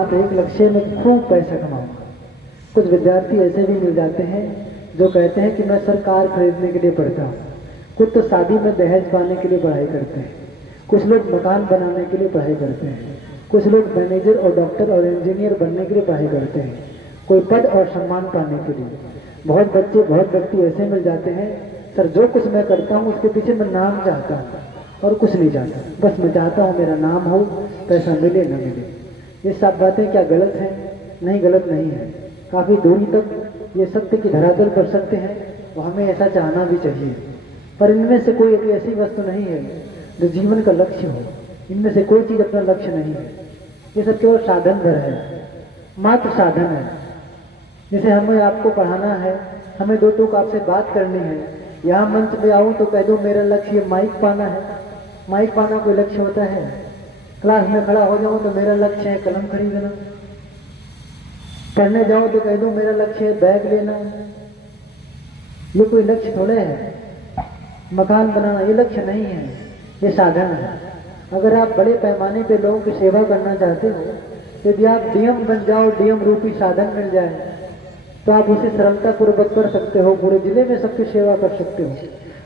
आप एक लक्ष्य में खूब पैसा कमाऊंगा। कुछ विद्यार्थी ऐसे भी मिल जाते हैं जो कहते हैं कि मैं सरकार खरीदने के लिए पढ़ता हूँ। कुछ तो शादी में दहेज पाने के लिए पढ़ाई करते हैं, कुछ लोग मकान बनाने के लिए पढ़ाई करते हैं, कुछ लोग मैनेजर और डॉक्टर और इंजीनियर बनने के लिए पढ़ाई करते हैं, कोई पद और सम्मान पाने के लिए। बहुत व्यक्ति ऐसे मिल जाते हैं, सर जो कुछ मैं करता हूँ उसके पीछे मैं नाम चाहता हूँ और कुछ नहीं चाहता, बस मैं चाहता हूँ मेरा नाम हो, पैसा मिले न मिले। ये सब बातें क्या गलत हैं? नहीं, गलत नहीं है। काफ़ी दूरी तक ये सत्य की धरातल पर सत्य है और हमें ऐसा चाहना भी चाहिए। पर इनमें से कोई ऐसी वस्तु नहीं है जो जीवन का लक्ष्य हो। इनमें से कोई चीज़ अपना लक्ष्य नहीं है। ये सब केवल साधन भर है, मात्र साधन है। जैसे हमें आपको पढ़ाना है, हमें दो टूक आपसे बात करनी है, यहाँ मंच पे आऊँ तो कह दो मेरा लक्ष्य माइक पाना है। माइक पाना कोई लक्ष्य होता है? क्लास में खड़ा हो जाऊँ तो मेरा लक्ष्य है कलम खरीदना। पढ़ने जाऊँ तो कह दो मेरा लक्ष्य है बैग लेना। ये कोई लक्ष्य थोड़े है। मकान बनाना ये लक्ष्य नहीं है, ये साधन है। अगर आप बड़े पैमाने पे लोगों की सेवा करना चाहते हो, यदि आप डीएम बन जाओ, डीएम रूपी साधन मिल जाए तो आप उसे सरलता पूर्वक कर सकते हो, पूरे जिले में सबकी सेवा कर सकते हो।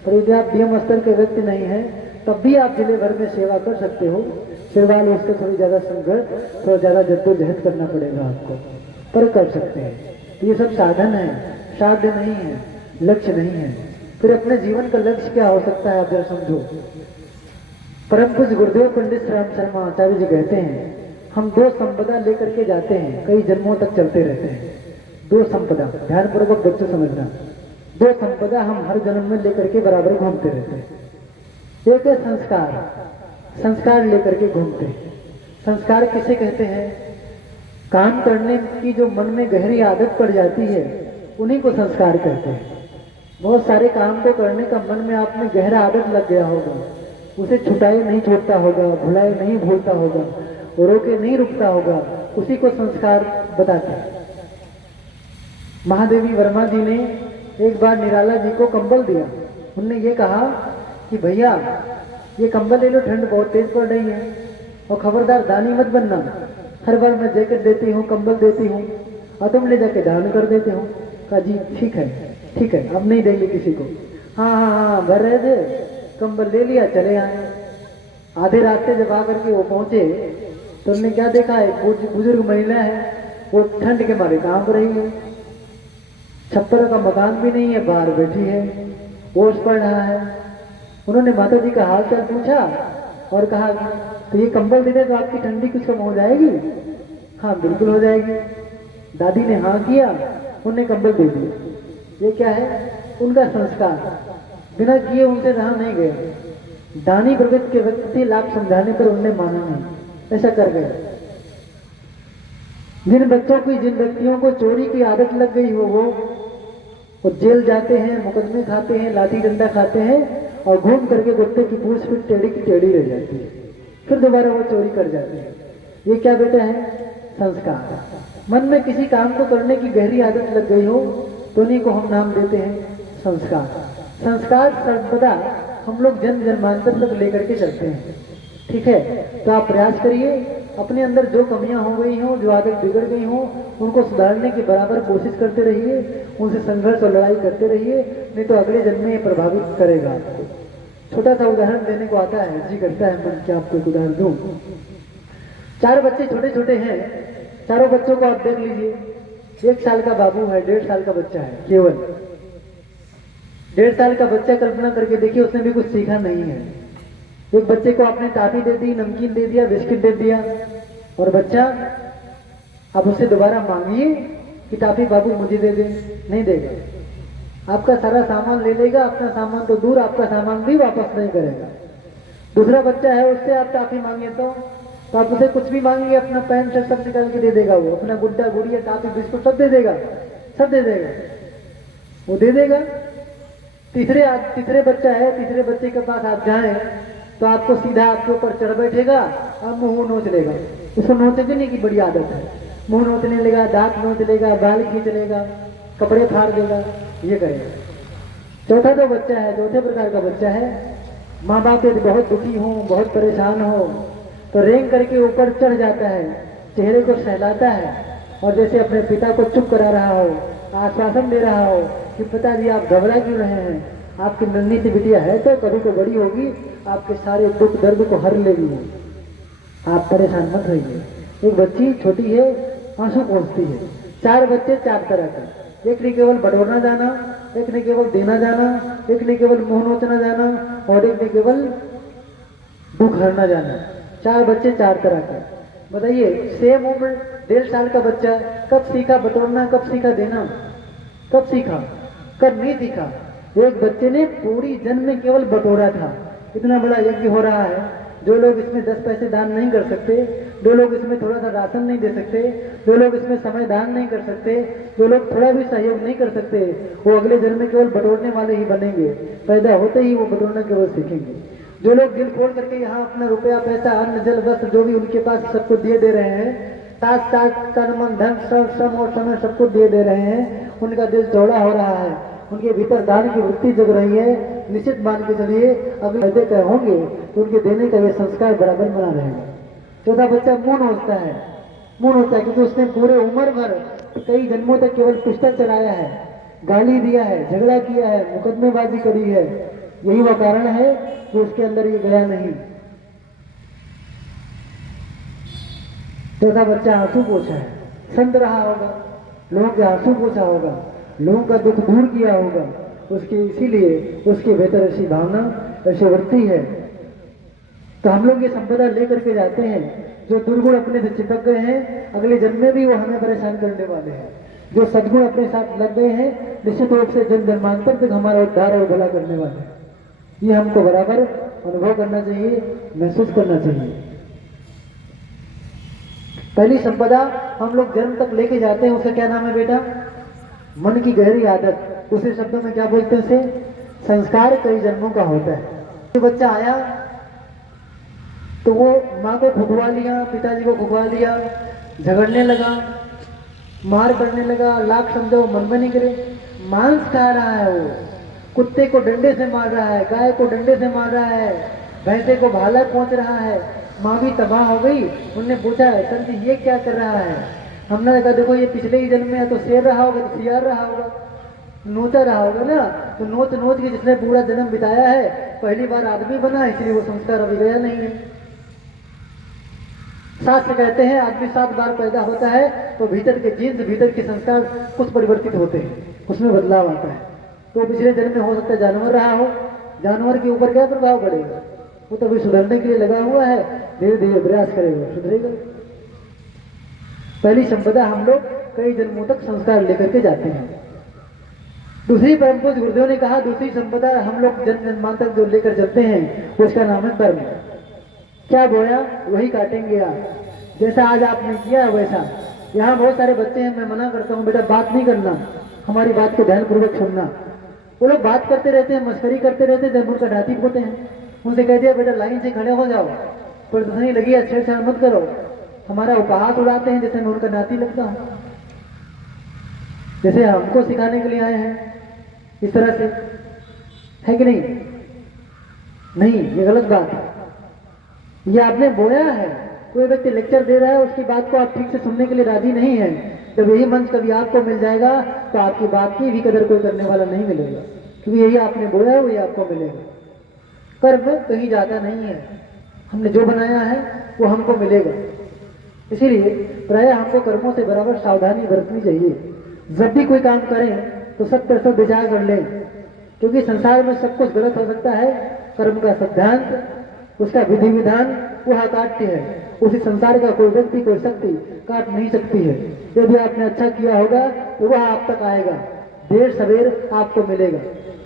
पर यदि आप डीएम स्तर के व्यक्ति नहीं हैं तब भी आप जिले भर में सेवा कर सकते हो। फिलहाल उससे थोड़ी ज़्यादा संघर्ष, थोड़ा ज़्यादा जद्दोजहद करना पड़ेगा आपको, पर कर सकते हैं। तो ये सब साधन है, साध्य नहीं है, लक्ष्य नहीं है। फिर अपने जीवन का लक्ष्य क्या हो सकता है, आप जरा समझो। परम पूज्य गुरुदेव पंडित राम शर्मा आचार्य जी कहते हैं, हम दो संपदा लेकर के जाते हैं, कई जन्मों तक चलते रहते हैं। दो संपदा, ध्यानपूर्वक बच्चों समझना, दो संपदा हम हर जन्म में लेकर के बराबर घूमते रहते हैं। एक है संस्कार, संस्कार लेकर के घूमते हैं। संस्कार किसे कहते हैं? काम करने की जो मन में गहरी आदत पड़ जाती है उन्हीं को संस्कार कहते हैं। बहुत सारे काम को करने का मन में आप में गहरा आदत लग गया होगा, उसे छुटाए नहीं छोड़ता होगा, भुलाए नहीं भूलता होगा, रोके नहीं रुकता होगा, उसी को संस्कार बताते हैं। महादेवी वर्मा जी ने एक बार निराला जी को कंबल दिया। उनने ये कहा कि भैया ये कंबल ले लो, ठंड बहुत तेज पड़ रही है, और खबरदार दानी मत बनना। हर बार मैं जैकेट देती हूँ, कंबल देती हूँ और तुम ले जाके दान कर देते हो। कहा जी ठीक है, ठीक है, अब नहीं देंगे किसी को। हाँ, भर रहे थे, कंबल ले लिया, चले आए। आधे रास्ते जब आकर के वो पहुंचे तो उन्होंने क्या देखा, एक बुजुर्ग महिला है, वो ठंड के मारे काम कर रही है, छप्पर का मकान भी नहीं है, बाहर बैठी है, ओस पड़ रहा है। उन्होंने माता जी का हाल चाल पूछा और कहा तो ये कंबल दे दे तो आपकी ठंडी कुछ कम हो जाएगी? हाँ बिल्कुल हो जाएगी। दादी ने हाँ किया, उन्हें कंबल दे दिया। ये क्या है? उनका संस्कार। बिना किए उनसे रहा नहीं गया। दानी प्रवृत्ति के व्यक्ति लाभ समझाने पर उनने माना नहीं, ऐसा कर गए। जिन बच्चों की, जिन व्यक्तियों को चोरी की आदत लग गई हो वो जेल जाते हैं, मुकदमे खाते हैं, लाठी डंडा खाते हैं और घूम करके गुट्टे की पूछ फिर टेढ़ी की टेढ़ी रह जाती है, फिर दोबारा वो चोरी कर जाते हैं। ये क्या बेटा है? संस्कार। मन में किसी काम को करने की गहरी आदत लग गई हो तो उन्हीं को हम नाम देते हैं संस्कार। संस्कार सर्वदा हम लोग जन्म जन्मांतर तक लेकर के चलते हैं। ठीक है, तो आप प्रयास करिए, अपने अंदर जो कमियां हो गई हों, जो आदत बिगड़ गई हों, उनको सुधारने की बराबर कोशिश करते रहिए, उनसे संघर्ष और लड़ाई करते रहिए, नहीं तो अगले जन्म में ये प्रभावित करेगा आपको। छोटा सा उदाहरण देने को आता है, जी करता है मन क्या आपको एक उदाहरण दूं। 4 बच्चे छोटे छोटे हैं, चारों बच्चों को आप देख लीजिए। 1 साल का बाबू है, 1.5 साल का बच्चा है, केवल 1.5 साल का बच्चा। कल्पना करके देखिए, उसने भी कुछ सीखा नहीं है। एक बच्चे को आपने टॉफी दे दी, नमकीन दे दिया, बिस्किट दे दिया, और बच्चा अब उससे दोबारा मांगिए कि टॉफी बाबू मुझे दे दे, नहीं देगा। आपका सारा सामान ले लेगा, अपना सामान तो दूर, आपका सामान भी वापस नहीं करेगा। दूसरा बच्चा है, उससे आप टॉफी मांगे तो आप उसे कुछ भी मांगे, अपना पैंट शर्ट सब निकाल के दे देगा, वो अपना गुड्डा गुड़िया टॉफी बिस्कुट सब दे देगा, सब दे देगा, वो दे देगा। तीसरे बच्चा है, तीसरे बच्चे के पास आप जाएं तो आपको सीधा आपके ऊपर चढ़ बैठेगा और मुंह नोच लेगा। उसको नोचने की बड़ी आदत है, मुंह नोचने लेगा, दांत नोच लेगा, बाल खींच लेगा, कपड़े फाड़ देगा, ये करेगा। चौथा जो बच्चा है, चौथे प्रकार का बच्चा है, माँ बाप यदि बहुत दुखी हो, बहुत परेशान हो तो रेंग करके ऊपर चढ़ जाता है चेहरे को सहलाता है और जैसे अपने पिता को चुप करा रहा हो, आश्वासन दे रहा हो कि पिताजी आप घबरा क्यों रहे हैं, आपकी नन्ही सी बिटिया है तो कभी को बड़ी होगी, आपके सारे दुख दर्द को हर लेगी वो, आप परेशान मत होइए। एक बच्ची छोटी है, आंसू पोंछती है। 4 बच्चे 4 तरह के, एक ने केवल बटोरना जाना, एक ने केवल देना जाना, एक ने केवल मुंह नोचना जाना और एक ने केवल दुख हरना जाना। 4 बच्चे 4 तरह के। बताइए, सेम उम्र 1.5 साल का बच्चा कब सीखा बटोरना, कब सीखा देना, कब सीखा, कब नहीं सीखा। एक बच्चे ने पूरी जन्म में केवल बटोरा था। इतना बड़ा यज्ञ हो रहा है, जो लोग इसमें 10 पैसे दान नहीं कर सकते, जो लोग इसमें थोड़ा सा राशन नहीं दे सकते, जो लोग इसमें समय दान नहीं कर सकते, जो लोग थोड़ा भी सहयोग नहीं कर सकते, वो अगले जन्म में केवल बटोरने वाले ही बनेंगे। पैदा होते ही वो बटोरना केवल सीखेंगे। जो लोग दिल खोल करके यहाँ अपना रुपया, पैसा, अन्न, जल, वस्त्र जो भी उनके पास सबको दिए दे रहे हैं, साथ साथ तन मन धन सब श्रम और समय सबको दिए दे रहे हैं, उनका दिल चौड़ा हो रहा है, उनके भीतर दान की वृत्ति जग रही है। निश्चित मान के चलिए अगले फायदे का होंगे तो उनके देने का वे संस्कार बराबर बना रहेगा। चौथा बच्चा मुंह नोचता है, मुंह नोचता है क्योंकि उसने पूरे उम्र भर कई जन्मों तक केवल पिस्टल चलाया है, गाली दिया है, झगड़ा किया है, मुकदमेबाजी करी है। यही वह कारण है कि उसके अंदर ये गया नहीं। चौथा बच्चा आंसू पोंछा है, संत रहा होगा, लोगों के आंसू पोंछा होगा, लोगों का दुख दूर किया होगा, उसके इसीलिए उसके भीतर ऐसी भावना, ऐसी वृत्ति है। तो हम लोग ये संपदा लेकर के जाते हैं। जो दुर्गुण अपने से चिपक गए हैं, अगले जन्म में भी वो हमें परेशान करने वाले हैं। जो सद्गुण अपने साथ लग गए हैं, निश्चित रूप से जन्म जन्मांतर तक हमारा उद्धार और भला करने वाले हैं। ये हमको बराबर अनुभव करना चाहिए, महसूस करना चाहिए। पहली संपदा हम लोग जन्म तक लेके जाते हैं, उसका क्या नाम है बेटा? मन की गहरी आदत। दूसरे शब्दों में क्या बोलते हैं उसे? संस्कार कई जन्मों का होता है। तो बच्चा आया तो वो माँ को खुगवा लिया, पिताजी को खुगवा लिया, झगड़ने लगा, मार करने लगा, लाख समझो मन में नहीं करे। मांस खा रहा है, वो कुत्ते को डंडे से मार रहा है, गाय को डंडे से मार रहा है, भैंसे को भाला पहुंच रहा है। माँ भी तबाह हो गई। उनने पूछा, सर जी ये क्या कर रहा है? हमने कहा देखो ये पिछले ही जन्म में है तो शेर रहा होगा, तो सियार रहा होगा, नोचा रहा होगा ना। तो नोच नोच के जिसने पूरा जन्म बिताया है, पहली बार आदमी बना, इसलिए वो संस्कार अभी गया नहीं है। शास्त्र कहते हैं आदमी 7 बार पैदा होता है तो भीतर के जीन्स, भीतर के संस्कार कुछ परिवर्तित होते हैं, उसमें बदलाव आता है। तो पिछले जन्म में हो सकता है जानवर रहा हो, जानवर के ऊपर क्या प्रभाव पड़ेगा? वो तो अभी सुधरने के लिए लगा हुआ है, धीरे धीरे प्रयास करेगा, सुधरेगा। पहली संपदा हम लोग कई जन्मों तक संस्कार लेकर के जाते हैं। दूसरी परम पूज्य गुरुदेव ने कहा, दूसरी संपदा हम लोग जन्म जन्मांतर जो लेकर चलते हैं उसका नाम है कर्म। क्या बोया वही काटेंगे आप। जैसा आज आपने किया वैसा। यहाँ बहुत सारे बच्चे हैं, मैं मना करता हूँ बेटा बात नहीं करना, हमारी बात को ध्यानपूर्वक सुनना। वो लोग बात करते रहते हैं, मस्करी करते रहते हैं, जब उनका ढाती होते हैं। उनसे कह दिया बेटा लाइन से खड़े हो जाओ, प्रदर्शनी लगी है, छेड़छाड़ मत करो। हमारा उपहास उड़ाते हैं जैसे मैं उनका नाती लगता हूँ, जैसे हमको सिखाने के लिए आए हैं, इस तरह से। है कि नहीं? नहीं, ये गलत बात है। ये आपने बोया है। कोई व्यक्ति लेक्चर दे रहा है, उसकी बात को आप ठीक से सुनने के लिए राजी नहीं है। जब यही मंच कभी आपको मिल जाएगा तो आपकी बात की भी कदर कोई करने वाला नहीं मिलेगा, क्योंकि यही आपने बोया है वही आपको मिलेगा। कर्म कहीं जाता नहीं है, हमने जो बनाया है वो हमको मिलेगा। इसीलिए प्राय हमको कर्मों से बराबर सावधानी बरतनी चाहिए। जब भी कोई काम करें तो 100% विचार कर लें, क्योंकि संसार में सब कुछ गलत हो सकता है। कर्म का सिद्धांत, उसका विधि विधान वह काटते हैं। उसी संसार का कोई व्यक्ति, कोई शक्ति काट नहीं सकती है। यदि आपने अच्छा किया होगा तो वह आप तक आएगा, देर सवेर आपको मिलेगा।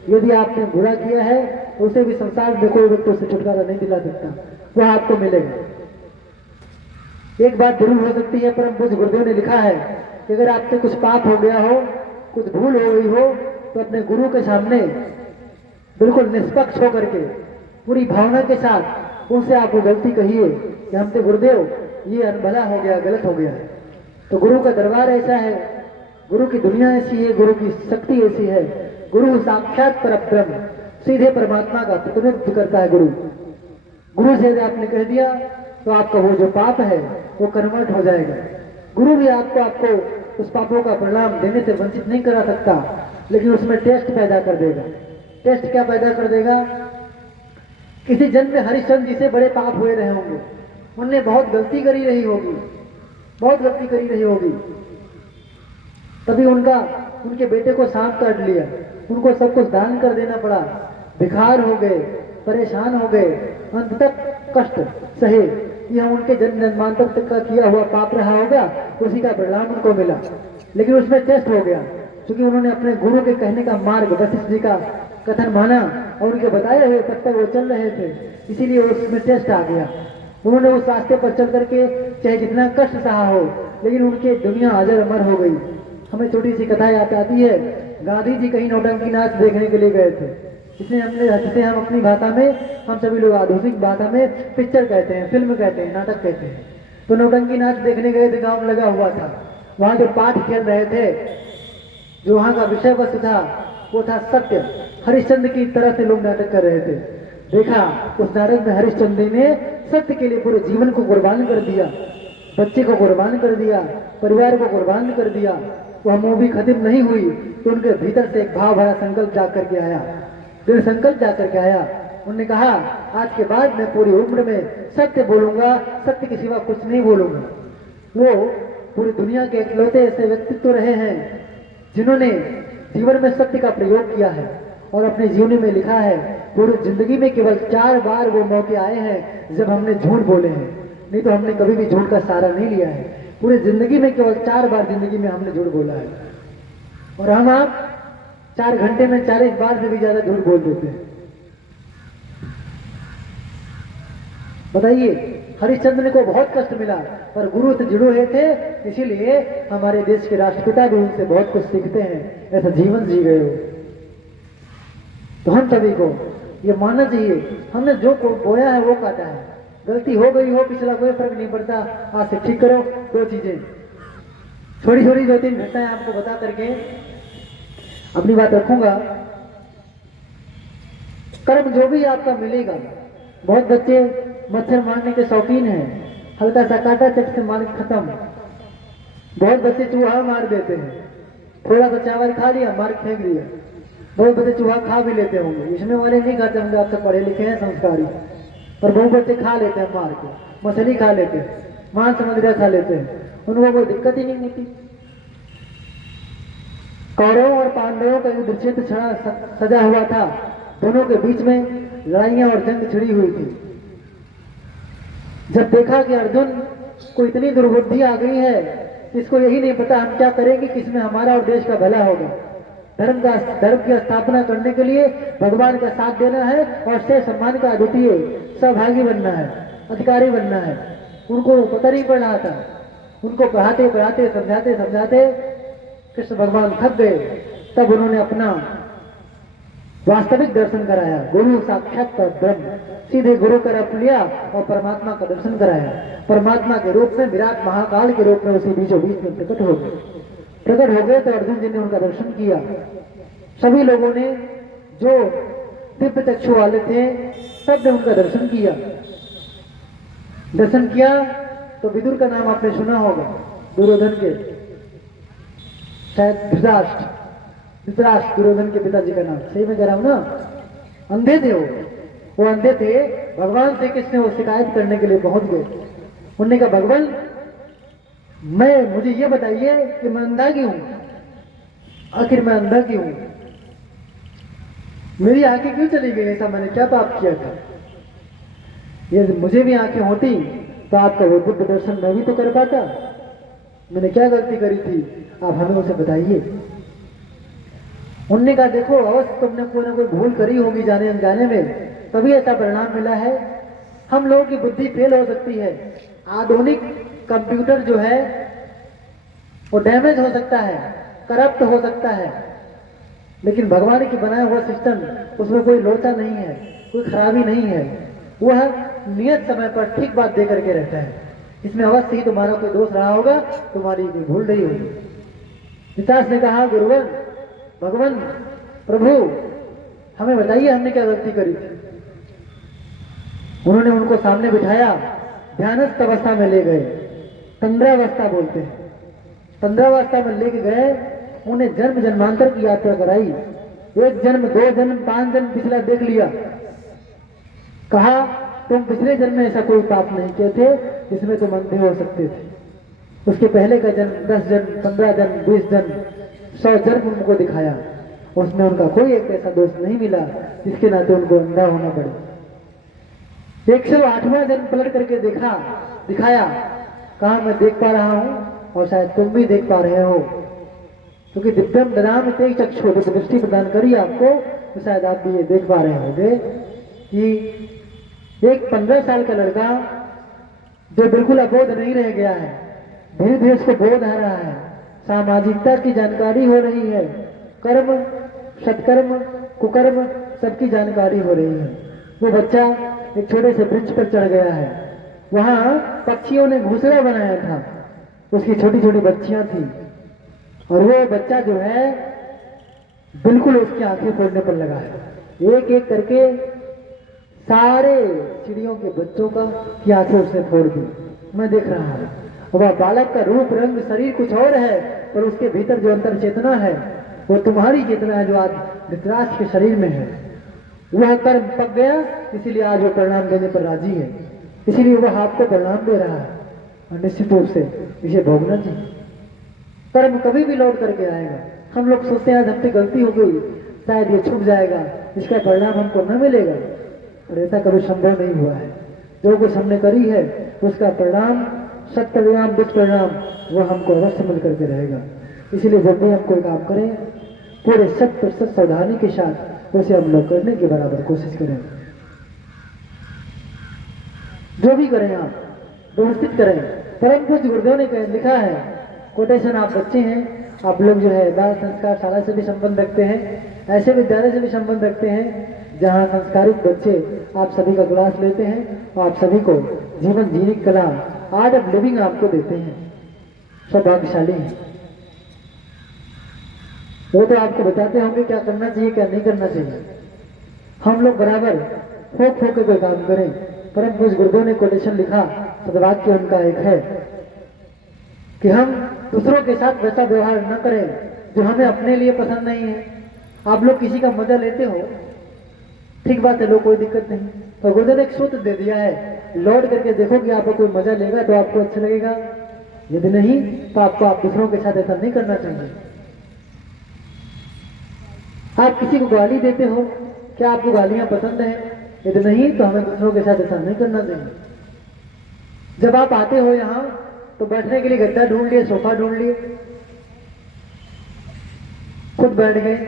यदि आपने बुरा किया है तो उसे भी संसार में कोई व्यक्ति उसे छुटकारा नहीं दिला सकता, वह आपको मिलेगा। एक बात जरूर हो सकती है, परम पूज्य गुरुदेव ने लिखा है कि अगर आपसे कुछ पाप हो गया हो, कुछ भूल हो गई हो, तो अपने गुरु के सामने बिल्कुल निष्पक्ष होकर के, पूरी भावना के साथ उनसे आप वो गलती कहिए कि हमसे गुरुदेव ये अनभला हो गया, गलत हो गया। तो गुरु का दरबार ऐसा है, गुरु की दुनिया ऐसी है, गुरु की शक्ति ऐसी है। गुरु साक्षात परब्रह्म, सीधे परमात्मा का प्रतिनिधित्व करता है। गुरु से आपने कह दिया तो आपका वो जो पाप है वो कन्वर्ट हो जाएगा। गुरु भी आपको उस पापों का परिणाम देने से वंचित नहीं करा सकता, लेकिन उसमें टेस्ट पैदा कर देगा। टेस्ट क्या पैदा कर देगा? किसी जन्म में हरिश्चंद्र जी से बड़े पाप हुए रहे होंगे, उनने बहुत गलती करी रही होगी, बहुत गलती करी रही होगी, तभी उनके बेटे को सांप काट लिया, उनको सब कुछ दान कर देना पड़ा, भिखार हो गए, परेशान हो गए, अंत तक कष्ट सहे। यह उनके जन्म जन्मांतर तक का किया हुआ पाप रहा होगा, उसी का परिणाम उनको मिला। लेकिन उसमें टेस्ट हो गया, क्योंकि उन्होंने अपने गुरु के कहने का मार्ग, वशिष्ठ जी का कथन माना और उनके बताए हुए तब तक वो चल रहे थे, इसीलिए उसमें टेस्ट आ गया। उन्होंने उस रास्ते पर चल करके चाहे जितना कष्ट सहा हो, लेकिन उनकी दुनिया अजर अमर हो गई। हमें छोटी सी कथा याद आती है, गांधी जी कहीं नौटंकी नाच देखने के लिए गए थे, जिसे हम अपनी भाषा में, हम सभी लोग आधुनिक भाषा में पिक्चर कहते हैं, फिल्म कहते हैं, नाटक कहते हैं। तो नौटंकी नाच देखने गए थे, गांव लगा हुआ था, वहां जो पाठ खेल रहे थे, जो वहां का विषय वस्तु था वो था सत्य। हरिश्चंद्र की तरह से लोग नाटक कर रहे थे। देखा उस नाटक में हरिश्चंद्र ने सत्य के लिए पूरे जीवन को कुर्बान कर दिया, बच्चे को कुर्बान कर दिया, परिवार को कुर्बान कर दिया। वह मूवी खत्म नहीं हुई तो उनके भीतर से एक भाव भरा संकल्प जाकर के आया, फिर संकल्प जाकर के आया। उन्होंने कहा आज के बाद मैं पूरी उम्र में सत्य बोलूंगा, सत्य के सिवा कुछ नहीं बोलूंगा। वो पूरी दुनिया के इकलौते ऐसे व्यक्तित्व रहे हैं जिन्होंने जीवन में सत्य का प्रयोग किया है और अपने जीवनी में लिखा है, पूरी जिंदगी में केवल 4 बार वो मौके आए हैं जब हमने झूठ बोले हैं, नहीं तो हमने कभी भी झूठ का सहारा नहीं लिया है। पूरी जिंदगी में केवल 4 बार जिंदगी में हमने झूठ बोला है, और हम आप 4 घंटे में 40 बार से भी ज्यादा झूठ बोल देते हैं। बताइए, हरिश्चंद्र को बहुत कष्ट मिला, पर गुरु से जुड़े हुए थे, इसीलिए हमारे देश के राष्ट्रपिता भी उनसे बहुत कुछ सीखते हैं, ऐसा जीवन जी गए हो। तो हम सभी को ये मानना चाहिए, हमने जो बोया है वो काटा है। गलती हो गई हो, पिछला कोई फर्क नहीं पड़ता, आज से ठीक करो। 2 चीजें छोटी छोटी 2-3 घटनाएं आपको बता करके अपनी बात रखूंगा। कर्म जो भी आपका मिलेगा, बहुत बच्चे मच्छर मारने के शौकीन हैं, हल्का सा काटा चट से मार खत्म। बहुत बच्चे चूहा मार देते हैं, थोड़ा सा चावल खा लिया मार फेंक दिया। बहुत बच्चे चूहा खा भी लेते होंगे, इसमें वाले नहीं खाते होंगे, आपसे पढ़े लिखे हैं संस्कारी, पर बहुत बच्चे खा लेते हैं मार के, मछली खा लेते हैं, मांस मदिरा खा लेते हैं, उनको कोई दिक्कत ही नहीं होती। कौरवों और पांडवों का युद्ध क्षेत्र सजा हुआ था, दोनों के बीच में लड़ाइयां और जंग छिड़ी हुई थी। जब देखा कि अर्जुन को इतनी दुर्बुद्धि आ गई है, इसको यही नहीं पता हम क्या करेंगे, किसमें हमारा और देश का भला होगा, धर्म की स्थापना करने के लिए भगवान का साथ देना है और से सम्मान का अद्वितीय सहभागी बनना है, अधिकारी बनना है। उनको पता नहीं पड़ रहा था, उनको पढ़ाते पढ़ाते समझाते समझाते कृष्ण भगवान थक गए। तब उन्होंने अपना वास्तविक दर्शन कराया, गुरु साक्षात ब्रह्म, सीधे गुरु का रूप लिया और परमात्मा का दर्शन कराया। परमात्मा के रूप में, विराट महाकाल के रूप में उसी बीचों बीच में प्रकट हो गए। तो अर्जुन जी ने उनका दर्शन किया। सभी लोगों ने जो दिव्य चक्षु वाले थे सब ने उनका दर्शन किया। तो विदुर का नाम आपने सुना होगा, दुर्योधन के, शायद धृतराष्ट्र दुर्योधन के पिताजी का नाम, सही में कह रहा हूं ना। अंधे थे वो अंधे थे। भगवान श्री कृष्ण वो शिकायत करने के लिए पहुंच गए। उन्होंने कहा भगवान मुझे ये बताइए कि मैं अंधा क्यों हूं, आखिर मैं अंधा क्यों हूं, मेरी आंखें क्यों चली गई, ऐसा मैंने क्या पाप किया था। ये मुझे भी आंखें होती तो आपका वो दिव्य दर्शन मैं भी तो कर पाता, मैंने क्या गलती करी थी, आप हमें उसे बताइए। उनने कहा देखो अवश्य तुमने कोई ना कोई भूल करी होगी जाने अनजाने में, तभी ऐसा परिणाम मिला है। हम लोगों की बुद्धि फेल हो सकती है, आधुनिक कंप्यूटर जो है वो डैमेज हो सकता है, करप्ट हो सकता है, लेकिन भगवान की बनाया हुआ सिस्टम, उसमें कोई लोचा नहीं है, कोई खराबी नहीं है। वह नियत समय पर ठीक बात दे करके रहता है। इसमें अवश्य ही तुम्हारा कोई दोष रहा होगा, तुम्हारी कोई भूल रही होगी। पितास ने कहा गुरुवर, भगवान प्रभु हमें बताइए हमने क्या गलती करी थी। उन्होंने उनको सामने बिठाया, ध्यानस्थ अवस्था में ले गए, 15 बोलते हैं। 15 में लेके गए, उन्हें जन्म जन्मांतर की यात्रा कराई। एक जन्म, 2 जन्म, 5 जन्म पिछला देख लिया। कहा तुम पिछले जन्म में ऐसा कोई पाप नहीं किए थे जिसमें तुम अंधे हो सकते थे। उसके पहले का जन्म 10 जन्म, 15 जन्म, 20 जन्म, 100 जन्म उनको दिखाया। उसमें उनका कोई एक ऐसा दोष नहीं मिला जिसके नाते उनको अंधा होना पड़े। 108वां जन्म पलट करके दिखाया, कहा मैं देख पा रहा हूं और शायद तुम भी देख पा रहे हो, क्योंकि दिव्यम ददामि ते चक्षु, दृष्टि प्रदान करी आपको, तो शायद आप भी ये देख पा रहे होंगे कि एक 15 साल का लड़का जो बिल्कुल अबोध नहीं रह गया है, धीरे धीरे उसको बोध आ रहा है, सामाजिकता की जानकारी हो रही है, कर्म, सत्कर्म, कुकर्म सबकी जानकारी हो रही है। वो बच्चा एक छोटे से वृक्ष पर चढ़ गया है, वहां पक्षियों ने घोंसला बनाया था, उसकी छोटी छोटी बच्चियां थी, और वो बच्चा जो है बिल्कुल उसकी आंखें फोड़ने पर लगा है। एक एक करके सारे चिड़ियों के बच्चों की आंखें उसने फोड़ दी। मैं देख रहा हूं, वह बालक का रूप, रंग, शरीर कुछ और है, पर उसके भीतर जो अंतर चेतना है वो तुम्हारी चेतना है जो आज धृतराष्ट्र के शरीर में है। वह कर्म पक गया, इसीलिए आज वो परिणाम देने पर राजी है, इसीलिए वह आपको परिणाम दे रहा है, और निश्चित रूप से इसे भोगना चाहिए। कर्म कभी भी लौट करके आएगा। हम लोग सोचते हैं आज हमसे गलती हो गई, शायद ये छूट जाएगा, इसका परिणाम हमको न मिलेगा, और ऐसा कभी संभव नहीं हुआ है। जो कुछ हमने करी है उसका परिणाम, सत्य परिणाम, दुष्परिणाम, वह हमको अवश्य मिल करके रहेगा। इसलिए जब भी हम कोई काम करें पूरे 100% सावधानी के साथ उसे हम लोग करने के बराबर कोशिश करें। जो भी करें आप व्यवस्थित करें। परम पूज्य गुरुदेव ने लिखा है, कोटेशन, आप बच्चे हैं, आप लोग जो है बाल संस्कार शाला से भी संबंध रखते हैं, ऐसे विद्यालय से भी संबंध रखते हैं जहाँ संस्कारित बच्चे आप सभी का क्लास लेते हैं और आप सभी को जीवन जीने की कला, आर्ट ऑफ लिविंग आपको देते हैं। सौभाग्यशाली हैं वो, तो आपको बताते होंगे क्या करना चाहिए क्या नहीं करना चाहिए। हम लोग बराबर फोक के कोई काम करें। परम पूज्य गुरुदेव ने कोटेशन लिखा, सदवाक्य उनका एक है कि हम दूसरों के साथ वैसा व्यवहार न करें जो हमें अपने लिए पसंद नहीं है। आप लोग किसी का मजा लेते हो, ठीक बात है, लो कोई दिक्कत नहीं, तो गुरुदेव ने एक सूत्र दे दिया है, लौट करके देखो कि आपको कोई मजा लेगा तो आपको अच्छा लगेगा, यदि नहीं तो आप दूसरों के साथ ऐसा नहीं करना चाहिए। आप किसी को गाली देते हो, क्या आपको गालियां पसंद है? यदि नहीं तो हमें दूसरों के साथ ऐसा नहीं करना चाहिए। जब आप आते हो यहाँ तो बैठने के लिए गद्दा ढूंढ लिए, सोफा ढूंढ लिए, खुद बैठ गए,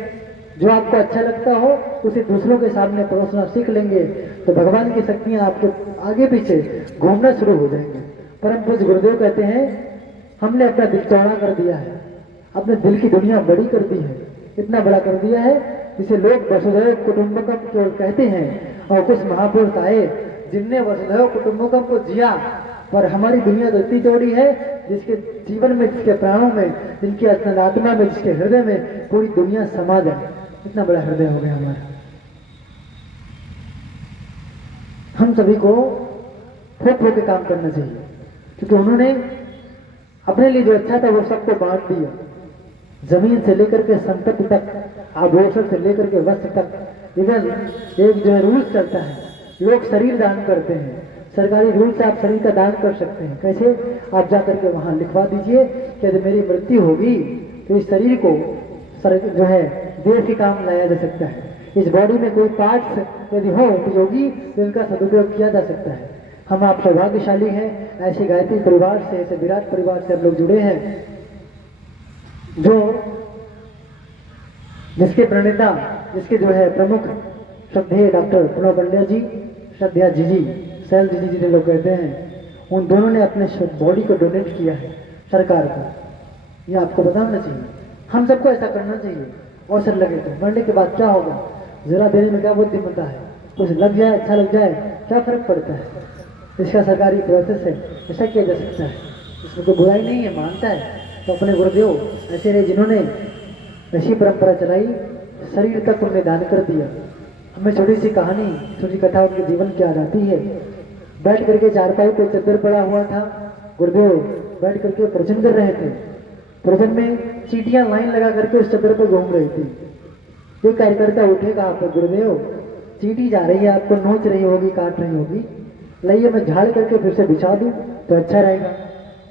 जो आपको अच्छा लगता हो उसे दूसरों के सामने परोसना सीख लेंगे तो भगवान की शक्तियां आपके आगे पीछे घूमना शुरू हो जाएंगे। परम पूज्य गुरुदेव कहते हैं, हमने अपना दिल चौड़ा कर दिया है, अपने दिल की दुनिया बड़ी कर दी है, इतना बड़ा कर दिया है जिसे लोग वसुधैव कुटुंबकम केवल कहते हैं। और कुछ महापुरुष आए जिनने वसुधैव कुटुंबकम को जिया, पर हमारी दुनिया तो इतनी चौड़ी है जिसके जीवन में, जिसके प्राणों में, जिनकी आत्मा में, जिसके हृदय में पूरी दुनिया समा जाए। इतना बड़ा हृदय हो गया हमारा। हम सभी को फूक के काम करना चाहिए, क्योंकि उन्होंने अपने लिए जो अच्छा था वो सबको बांट दिया। जमीन से लेकर के संपत्ति तक, आभूषण से लेकर के वस्त्र तक, इवन एक जो है रूल्स चलता है, लोग शरीर दान करते हैं, सरकारी रूल से आप शरीर का दान कर सकते हैं। कैसे? आप जाकर के वहां लिखवा दीजिए कि यदि मेरी मृत्यु होगी तो इस शरीर को जो है देश के काम लाया जा सकता है, इस बॉडी में कोई पार्ट्स यदि हो उपयोगी तो इनका सदुपयोग किया जा सकता है। हम आप सौभाग्यशाली हैं, ऐसे गायत्री परिवार से, ऐसे विराट परिवार से हम लोग जुड़े हैं, जो जिसके प्रणेता, जिसके जो है प्रमुख श्रद्धेय डॉक्टर प्रणव पंड्या जी, श्रद्धा जी, सैल जी जिन्हें लोग कहते हैं, उन दोनों ने अपने बॉडी को डोनेट किया है सरकार को। ये आपको बताना चाहिए, हम सबको ऐसा करना चाहिए। अवसर लगे तो, मरने के बाद क्या होगा, जरा देने में क्या बुद्धिमत्ता है, कुछ लग जाए, अच्छा लग जाए, क्या फर्क पड़ता है। इसका सरकारी प्रोसेस है, ऐसा किया जा सकता है, इसमें कोई बुराई नहीं है, मानता है तो अपने गुरुदेव ऐसे रहे जिन्होंने ऐसी परंपरा चलाई, शरीर तक उन्हें दान कर दिया। हमें छोटी सी कहानी, छोटी कथा उनके जीवन की याद आती है। बैठ करके चारपाई पे चद्दर पड़ा हुआ था, गुरुदेव बैठ करके प्रवचन कर रहे थे। प्रवचन में चींटियां लाइन लगा करके उस चक्र पर घूम रही थी। एक कार्यकर्ता उठे, कहा आप गुरुदेव चींटी जा रही है, आपको नोच रही होगी, काट रही होगी, लाइए मैं झाड़ करके फिर से बिछा दूं तो अच्छा रहेगा।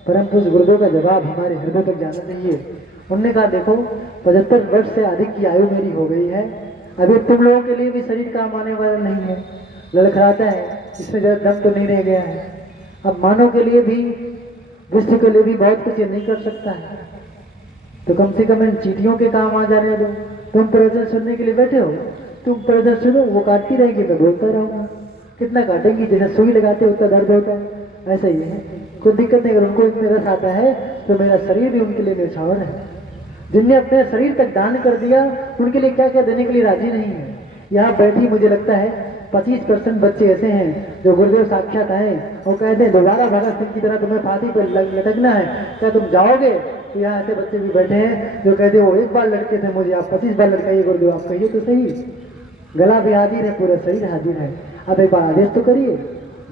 परंतु उस गुरुदेव का जवाब हमारे हृदय तक जाना चाहिए। उन्होंने कहा देखो 75 वर्ष से अधिक की आयु मेरी हो गई है, अभी तुम लोगों के लिए भी शरीर काम आने वाला नहीं है। लड़खड़ाता है, इसमें ज़्यादा दम तो नहीं रह गया है। अब मानव के लिए भी, विश्व के लिए भी बहुत कुछ ये नहीं कर सकता है, तो कम से कम इन चींटियों के काम आ जाने दो। तुम प्रवचन सुनने के लिए बैठे हो, तुम प्रवचन सुनो, वो काटती रहेगी, मैं बोलता रहूँगा। कितना काटेंगी, जैसे सुई लगाते उतना दर्द होता है, ऐसा ही है। कोई दिक्कत नहीं, अगर उनको इतने रस आता है तो मेरा शरीर भी उनके लिए न्यौछावर है। जिनने अपने शरीर तक दान कर दिया उनके लिए क्या क्या देने के लिए राजी नहीं है। यहाँ बैठी मुझे लगता है 25% बच्चे ऐसे हैं जो गुरुदेव साक्षात आए और कहते हैं दोबारा भगत सिंह की तरह तुम्हें फांसी पर लटकना है, क्या तुम जाओगे? तो यहाँ ऐसे बच्चे भी बैठे हैं जो कहते हैं वो एक बार लटके थे, मुझे आप 25 बार लटकाइए गुरुदेव। आप कहिए तो सही, गला भी हाजिर है, पूरा शरीर हाजिर है, अब एक बार आदेश तो करिए।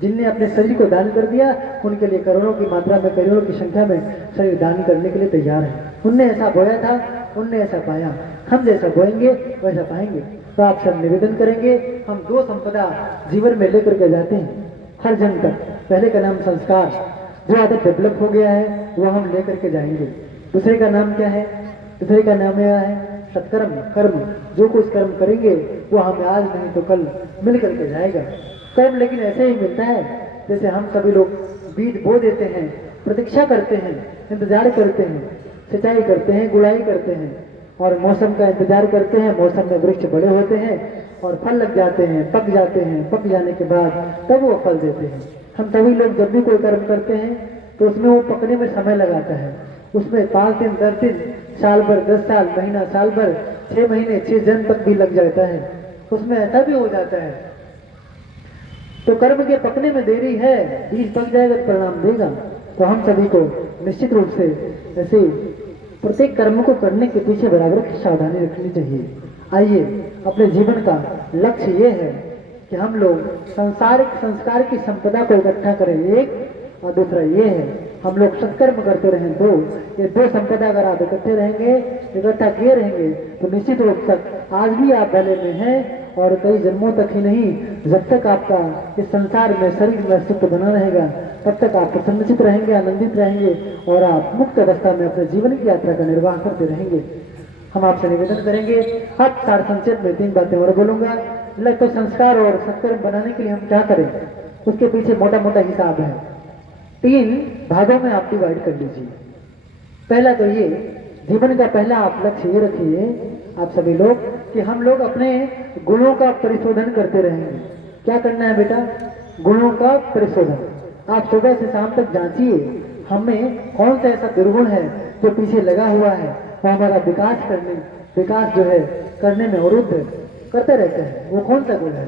जिनने अपने शरीर को दान कर दिया उनके लिए करोड़ों की मात्रा में, करोड़ों की संख्या में शरीर दान करने के लिए तैयार है। उनने ऐसा बोया था, उनने ऐसा पाया, हम जैसा बोएंगे वैसा पाएंगे। तो आप सब निवेदन करेंगे, हम 2 संपदा जीवन में लेकर के जाते हैं हर जन तक। पहले का नाम संस्कार, जो आदत डेवलप हो गया है वो हम लेकर के जाएंगे। दूसरे का नाम क्या है? दूसरे का नाम यह है सत्कर्म, कर्म। जो कुछ कर्म करेंगे वो हमें आज नहीं तो कल मिल करके जाएगा। कर्म लेकिन ऐसे ही मिलता है जैसे हम सभी लोग बीज बो देते हैं, प्रतीक्षा करते हैं, इंतजार करते हैं, सिंचाई करते हैं, गुड़ाई करते हैं और मौसम का इंतजार करते हैं। मौसम में वृक्ष बड़े होते हैं और फल लग जाते हैं, पक जाते हैं, पक जाने के बाद तब वो फल देते हैं। हम सभी लोग जब भी कोई कर्म करते हैं तो उसमें वो पकने में समय लगाता है। उसमें 5 दिन, 10 दिन, साल भर, 10 साल, महीना, साल भर, 6 महीने, 6 जन्म तक भी लग जाता है। उसमें ऐसा भी हो जाता है। तो कर्म के पकने में देरी है, बीज पक जाएगा तो परिणाम देगा। तो हम सभी को निश्चित रूप से ऐसे प्रत्येक कर्म को करने के पीछे बराबर की सावधानी रखनी चाहिए। आइए, अपने जीवन का लक्ष्य ये है कि हम लोग संस्कार की संपदा को इकट्ठा करें, एक, और दूसरा ये है हम लोग सत्कर्म करते रहें, 2। ये 2 संपदा अगर आप इकट्ठे रहेंगे, इकट्ठा किए रहेंगे तो निश्चित रूप तक आज भी आप भले में हैं और कई जन्मों तक ही नहीं, जब तक आपका इस संसार में शरीर में अस्तित्व बना रहेगा तब तक आप प्रसन्नचित रहेंगे, आनंदित रहेंगे और आप मुक्त अवस्था में अपने जीवन की यात्रा का निर्वाह करते रहेंगे। हम आपसे निवेदन करेंगे, आप सार संक्षेप में 3 बातें और बोलूंगा। तो संस्कार और सत्कर्म बनाने के लिए हम क्या करें, उसके पीछे मोटा मोटा हिसाब है। 3 भागों में आप डिवाइड कर लीजिए। पहला तो ये, जीवन का पहला आप लक्ष्य ये रखिए आप सभी लोग कि हम लोग अपने गुणों का परिशोधन करते रहेंगे। क्या करना है बेटा? गुणों का परिशोधन। आप सुबह से शाम तक जांचिए हमें कौन सा ऐसा दुर्गुण है जो पीछे लगा हुआ है और हमारा विकास जो है करने में अवरुद्ध करते रहते हैं। वो कौन सा गुण है,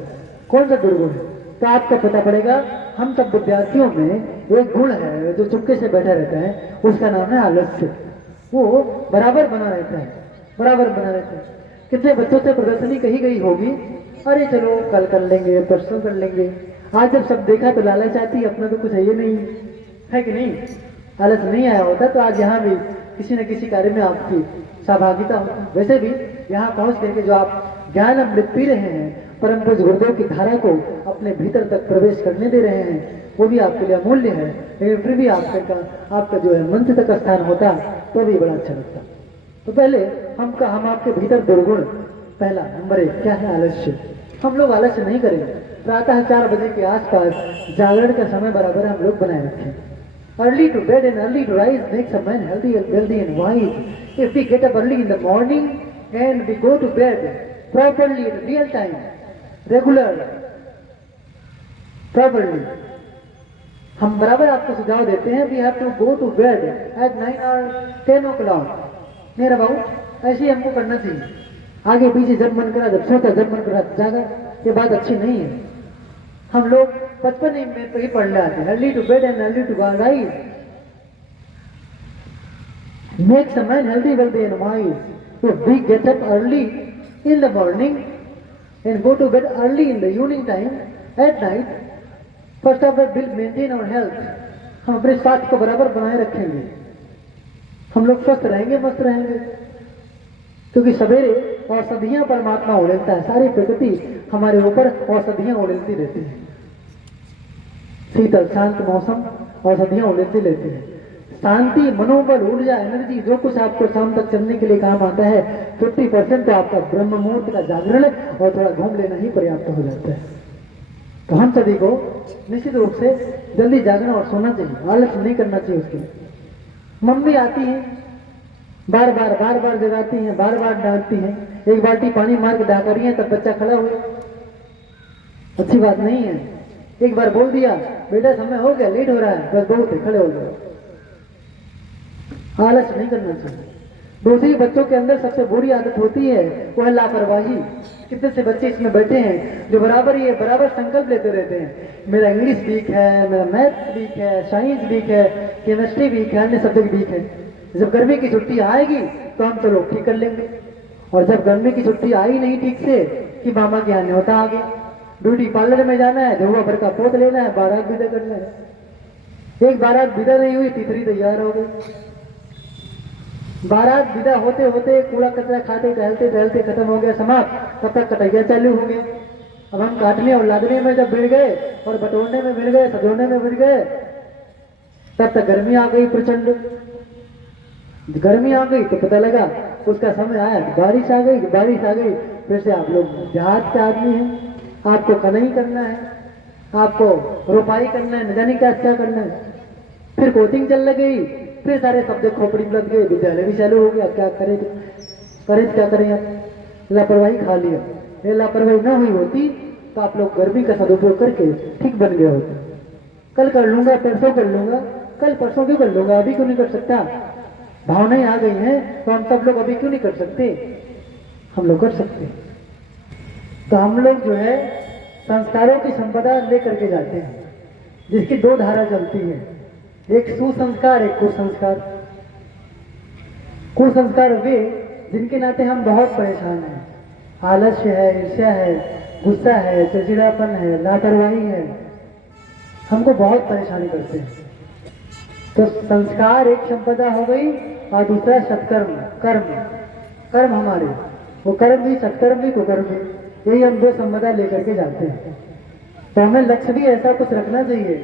कौन सा दुर्गुण है? तो आपको पता पड़ेगा। हम सब विद्यार्थियों में एक गुण है जो चुपके से बैठा रहता है, उसका नाम है आलस्य। वो बराबर बना रहता है, बराबर बना रहता है। कितने बच्चों से प्रदर्शनी कही गई होगी, अरे चलो कल कर लेंगे, परसों कर लेंगे। आज जब सब देखा तो लालच आती, अपना तो कुछ है ये नहीं, है कि नहीं? आलस नहीं आया होता तो आज यहाँ भी किसी न किसी कार्य में आपकी सहभागिता होती। वैसे भी यहाँ पहुँच करके जो आप ज्ञान अमृत पी रहे हैं, परम पूज्य गुरुदेव की धारा को अपने भीतर तक प्रवेश करने दे रहे हैं, वो भी आपके लिए अमूल्य है। लेकिन फिर भी आपका जो है मंच तक स्थान होता तो भी बड़ा अच्छा लगता। तो पहले हम आपके भीतर दुर्गुण, पहला नंबर 1 क्या है? आलस्य। हम लोग आलस्य नहीं करेंगे। प्रातः 4 बजे के आसपास जागरण का समय बराबर हम लोग बनाए रखें। Early to bed and early to rise makes a man healthy and wise. If we get up early in the morning and we go to bed properly at real time, regular, properly, हम बराबर आपको सुझाव देते हैं we have to go to bed at 9 or 10 o'clock near about, ऐसे ही हमको करना चाहिए। आगे पीछे जब मन करा जब सोता, जब मन करा जागा, ये बात अच्छी नहीं है। हम लोग 55 में तो ही पढ़ लेते हैं, early to bed and early to rise makes a man healthy, wealthy and wise. If we get up early in the morning and go to bed early in the evening time, at night, first of all, we'll maintain our health. हम अपने स्वास्थ्य को बराबर बनाए रखेंगे, हम लोग स्वस्थ रहेंगे, मस्त रहेंगे। क्योंकि सवेरे औषधियां परमात्मा उड़ेलता है, सारी प्रकृति हमारे ऊपर औषधियां उड़ेलती रहती है। शीतल शांत मौसम औषधियां उड़ेलती रहती है। शांति, मनोबल, ऊर्जा, एनर्जी, जो कुछ आपको शाम तक चलने के लिए काम आता है, 50% तो आपका ब्रह्म मुहूर्त का जागरण और थोड़ा घूम लेना ही पर्याप्त हो जाता है। तो हम सभी को निश्चित रूप से जल्दी जागना और सोना चाहिए, आलस नहीं करना चाहिए। उसके लिए मम्मी आती है, बार बार जगाती हैं, बार बार डांटती हैं। एक बाल्टी पानी मार के डाका रही है, तब बच्चा खड़ा हुआ, अच्छी बात नहीं है। एक बार बोल दिया, बेटा समय हो गया, लेट हो रहा है, बस बहुत है, खड़े हो गए। आलस नहीं करना चाहिए। दूसरी, बच्चों के अंदर सबसे बुरी आदत होती है वो है लापरवाही। कितने से बच्चे इसमें बैठे हैं जो बराबर संकल्प लेते रहते हैं, मेरा इंग्लिश वीक है, मेरा मैथ वीक है, साइंस वीक है, केमिस्ट्री वीक है, अन्य सब्जेक्ट वीक है। जब गर्मी की छुट्टी आएगी तो हम चलो ठीक कर लेंगे, और जब गर्मी की छुट्टी आई नहीं ठीक से कि मामा के यहाँ न्योता आ गया, ब्यूटी पार्लर में जाना है, धुआं भर का पोत लेना है, बारात विदा करना है। एक बारात विदा नहीं हुई, तीसरी तैयार हो गई। बारात विदा होते होते कूड़ा कचरा खाते टहलते खत्म हो गया, समाप्त। तब तक कटैया चालू हो गया। अब हम काटने और लादने में जब भिड़ गए और बटोरने में भिड़ गए, सजोने में भिड़ गए, तब तक गर्मी आ गई प्रचंड। गर्मी आ गई तो पता लगा उसका समय आया, बारिश आ गई। फिर से आप लोग जहाज के आदमी हैं, आपको कनई करना है, आपको रोपाई करना है, न जाने क्या करना है। फिर कोचिंग चल गई, फिर सारे सब्जेक्ट खोपड़ी में लग गए, विद्यालय भी चालू हो गया। क्या करें क्या करें आप? लापरवाही खा लिया। ये लापरवाही ना हुई होती तो आप लोग गर्मी का सदुपयोग करके ठीक बन गए होते। कल कर लूंगा, परसों कर लूंगा, कल परसों क्यों कर लूंगा, अभी क्यों नहीं कर सकता? भावनाएं आ गई हैं तो हम सब लोग अभी क्यों नहीं कर सकते? हम लोग कर सकते। तो हम लोग जो है संस्कारों की संपदा लेकर के जाते हैं, जिसकी दो धारा चलती है, एक सुसंस्कार, एक कुसंस्कार। कुसंस्कार वे जिनके नाते हम बहुत परेशान हैं, आलस्य है, ईर्ष्या है, गुस्सा है, चिड़चिड़ापन है, लापरवाही है, हमको बहुत परेशानी करते हैं। तो संस्कार एक संपदा हो गई और दूसरा सत्कर्म, कर्म हमारे, वो कर्म भी, सत्कर्म भी, कुकर्म भी, यही हम दो संपदा लेकर के जाते हैं। तो हमें लक्ष्य भी ऐसा कुछ रखना चाहिए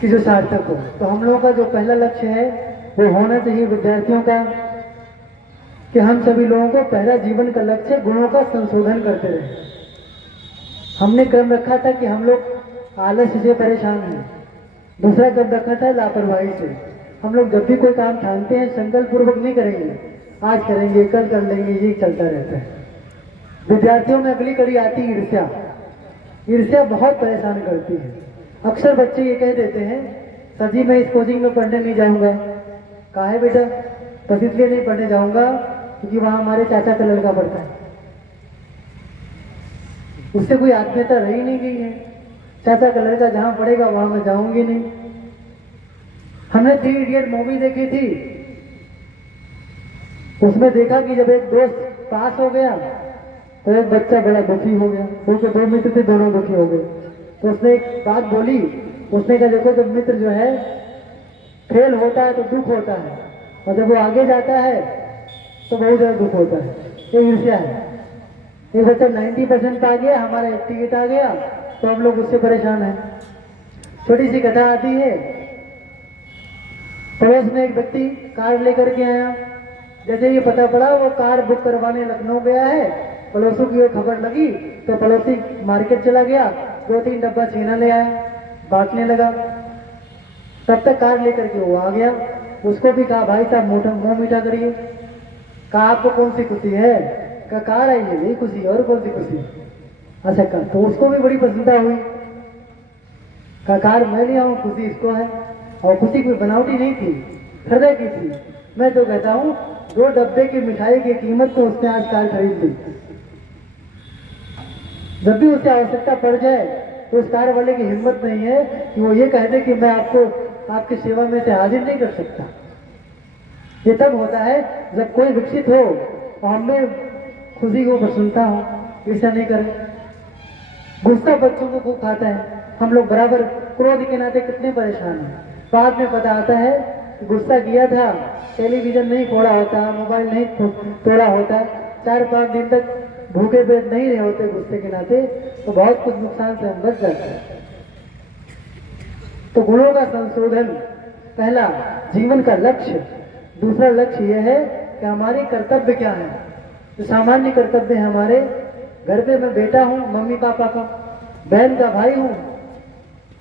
कि जो सार्थक हो। तो हम लोगों का जो पहला लक्ष्य है वो होना चाहिए विद्यार्थियों का कि हम सभी लोगों को पहला जीवन का लक्ष्य गुणों का संशोधन करते रहे। हमने क्रम रखा था कि हम लोग आलस्य से परेशान हैं, दूसरा क्रम रखा था लापरवाही से। हम लोग जब भी कोई काम ठानते हैं संकल्प पूर्वक नहीं करेंगे, आज करेंगे, कल कर लेंगे, ये चलता रहता है। विद्यार्थियों में अगली कड़ी आती है ईर्ष्या। ईर्ष्या बहुत परेशान करती है। अक्सर बच्चे ये कह देते हैं, सर जी मैं इस कोचिंग में पढ़ने नहीं जाऊंगा। कहा है बेटा? बस इसलिए नहीं पढ़ने जाऊंगा क्योंकि वहां हमारे चाचा का लड़का पढ़ता है। उससे कोई आत्मीयता रही नहीं गई है, चाचा का लड़का जहां पढ़ेगा वहां मैं जाऊंगी नहीं। हमने 3 इडियट मूवी देखी थी, उसमें देखा कि जब एक दोस्त पास हो गया तो एक बच्चा बड़ा दुखी हो गया, क्योंकि 2 मित्र थे, दोनों दुखी हो गए। तो उसने एक बात बोली, उसने कहा देखो जब मित्र जो है फेल होता है तो दुख होता है, और जब वो आगे जाता है तो बहुत ज्यादा दुख होता है। ये ईर्ष्या है। एक बच्चा 90% आ गया, हमारा 88 आ गया, तो हम लोग उससे परेशान हैं। छोटी सी कथा आती है, पड़ोस में एक व्यक्ति कार लेकर के आया। जैसे ये पता पड़ा वो कार बुक करवाने लखनऊ गया है, पड़ोसियों की खबर लगी तो पड़ोसी मार्केट चला गया, 2-3 डब्बा छेना ले आया, बांटने लगा। तब तक कार लेकर के वो आ गया। उसको भी कहा भाई साहब मुंह मीठा करिए। कहा आपको कौन सी खुशी है? कहा कार आई है, यही खुशी, और कौन सी खुशी? अच्छा कहा, तो उसको भी बड़ी प्रसन्नता हुई। कहा कार मैं लिया हूँ, खुशी इसको है, और खुशी कोई बनावटी नहीं थी, हृदय की थी। मैं तो कहता हूँ 2 डब्बे की मिठाई की कीमत तो उसने आज कार खरीद ली। जब भी उसे आवश्यकता पड़ जाए तो उस कार वाले की हिम्मत नहीं है कि वो ये कह दे कि मैं आपको आपकी सेवा में से हाजिर नहीं कर सकता। ये तब होता है जब कोई विकसित हो और हमें खुशी को प्रसन्नता हो। ऐसा नहीं करें। गुस्सा बच्चों को खूब खाता है, हम लोग बराबर क्रोध के नाते कितने परेशान हैं। बाद में पता आता है कि गुस्सा किया था, टेलीविजन नहीं फोड़ा होता, मोबाइल नहीं तोड़ा होता, 4-5 दिन तक भूखे पेट नहीं रहे होते गुस्से के नाते, तो बहुत कुछ नुकसान से हम बच जाते हैं। तो गुणों का संशोधन पहला जीवन का लक्ष्य। दूसरा लक्ष्य यह है कि हमारे कर्तव्य क्या है। जो सामान्य कर्तव्य है हमारे, घर पे मैं बेटा हूँ मम्मी पापा का, बहन का भाई हूँ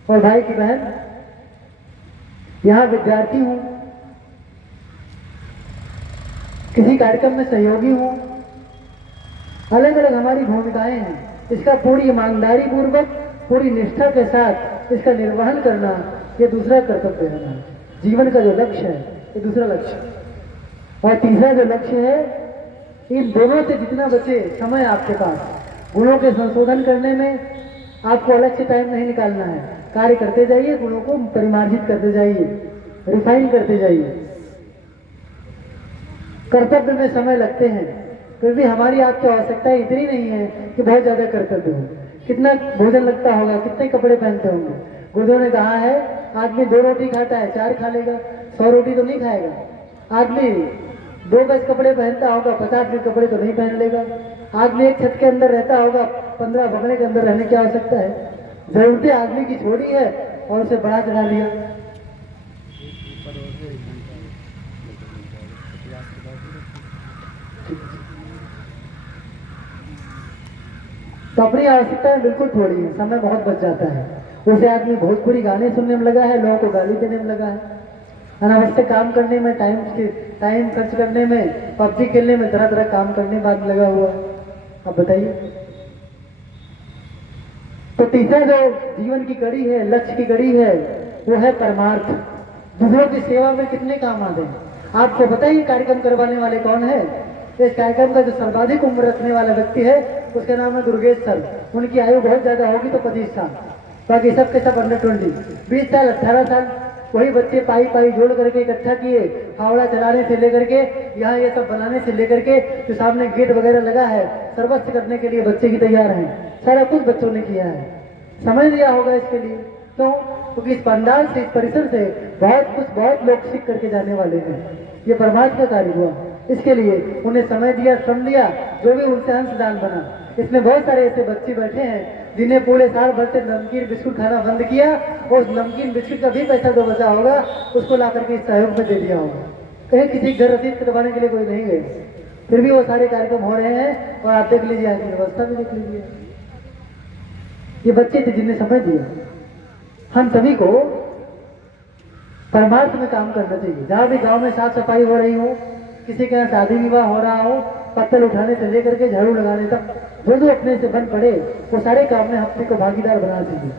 और भाई की बहन, यहाँ विद्यार्थी हूँ, किसी कार्यक्रम में सहयोगी हूँ, अलग अलग हमारी भूमिकाएं हैं। इसका पूरी ईमानदारी पूर्वक, पूरी निष्ठा के साथ इसका निर्वहन करना, ये दूसरा कर्तव्य है हमारा। जीवन का जो लक्ष्य है ये दूसरा लक्ष्य। और तीसरा जो लक्ष्य है, इन दोनों से जितना बचे समय आपके पास, गुणों के संशोधन करने में आपको अलग से टाइम नहीं निकालना है। कार्य करते जाइए, गुणों को परिमार्जित करते जाइए, रिफाइन करते जाइए। कर्तव्य में समय लगते हैं, फिर भी हमारी आपकी आवश्यकता इतनी नहीं है कि बहुत ज्यादा कर्तव्य हो। कितना भोजन लगता होगा, कितने कपड़े पहनते होंगे। गुरुदेव ने कहा है आदमी 2 रोटी खाता है 4 खा लेगा, 100 रोटी तो नहीं खाएगा। आदमी 2 गज कपड़े पहनता होगा, 50 गज कपड़े तो नहीं पहन लेगा। आदमी एक छत के अंदर रहता होगा, 15 बंगले के अंदर रहने की आवश्यकता है। जरूरतें आदमी की छोड़ी है और उसे बड़ा चढ़ा लिया। तो अपनी आवश्यकताएं बिल्कुल थोड़ी है, समय बहुत बच जाता है। उसे आदमी भोजपुरी गाने सुनने में लगा है, लोगों को गाली देने में लगा है, अनावश्यक काम करने में, टाइम खर्च करने में, पबजी खेलने में, तरह तरह काम करने बाद लगा हुआ है। अब बताइए। तो तीसरा जो जीवन की कड़ी है, लक्ष्य की कड़ी है, वो है परमार्थ। दूसरों की सेवा में कितने काम आते हैं। आपको पता ही कार्यक्रम करवाने वाले कौन है। इस कार्यक्रम का जो सर्वाधिक उम्र रखने वाला व्यक्ति है उसका नाम है दुर्गेश सर। उनकी आयु बहुत ज्यादा होगी तो 25 साल, बाकी सब के सब अंडर 20, 20 साल 18 साल। वही बच्चे पाई जोड़ करके इकट्ठा किए, फावड़ा चलाने से लेकर के यहाँ ये सब बनाने से लेकर के जो सामने गेट वगैरह लगा है, सर्वस्व करने के लिए बच्चे ही तैयार हैं। सारा कुछ बच्चों ने किया है, समय दिया होगा इसके लिए। क्यों? क्योंकि इस पंडाल से, इस परिसर से बहुत लोग सीख करके जाने वाले हैं। ये परमात्मा का कार्य हुआ, इसके लिए उन्हें समय दिया, श्रम दिया, जो भी उनसे अंशदान बना। इसमें बहुत सारे ऐसे बच्चे बैठे हैं जिन्हें पूरे साल भर से नमकीन बिस्कुट खाना बंद किया, और उस नमकीन बिस्कुट का भी पैसा जो बचा होगा उसको ला करके इस सहयोग में दे दिया होगा। कहीं किसी घर रसीद करवाने के लिए कोई नहीं गए, फिर भी वो सारे कार्यक्रम हो रहे हैं। और आप देख लीजिए, आपकी व्यवस्था भी देख लीजिए। ये बच्चे थे जिन्हें समझ दिया। हम सभी को परमार्थ में काम करना चाहिए। जहाँ भी गांव में साफ सफाई हो रही हो, किसी के यहाँ शादी विवाह हो रहा हो, पत्थर उठाने से लेकर के झाड़ू लगाने तक जो जो अपने से बन पड़े वो सारे काम में अपने को भागीदार बना दीजिए।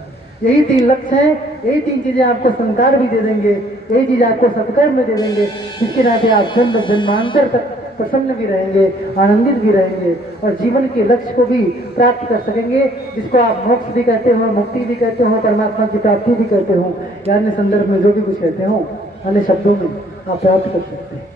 यही 3 लक्ष्य हैं, यही 3 चीजें आपको संस्कार भी दे देंगे, यही चीज आपको सत्कर्म में दे देंगे, जिसके नाते आप जन्म जन्मांतर तक प्रसन्न भी रहेंगे, आनंदित भी रहेंगे और जीवन के लक्ष्य को भी प्राप्त कर सकेंगे, जिसको आप मोक्ष भी कहते हो, मुक्ति भी कहते हो, परमात्मा की प्राप्ति भी कहते हो, या अन्य संदर्भ में जो भी कुछ कहते हो, अन्य शब्दों में आप प्राप्त कर सकते हैं।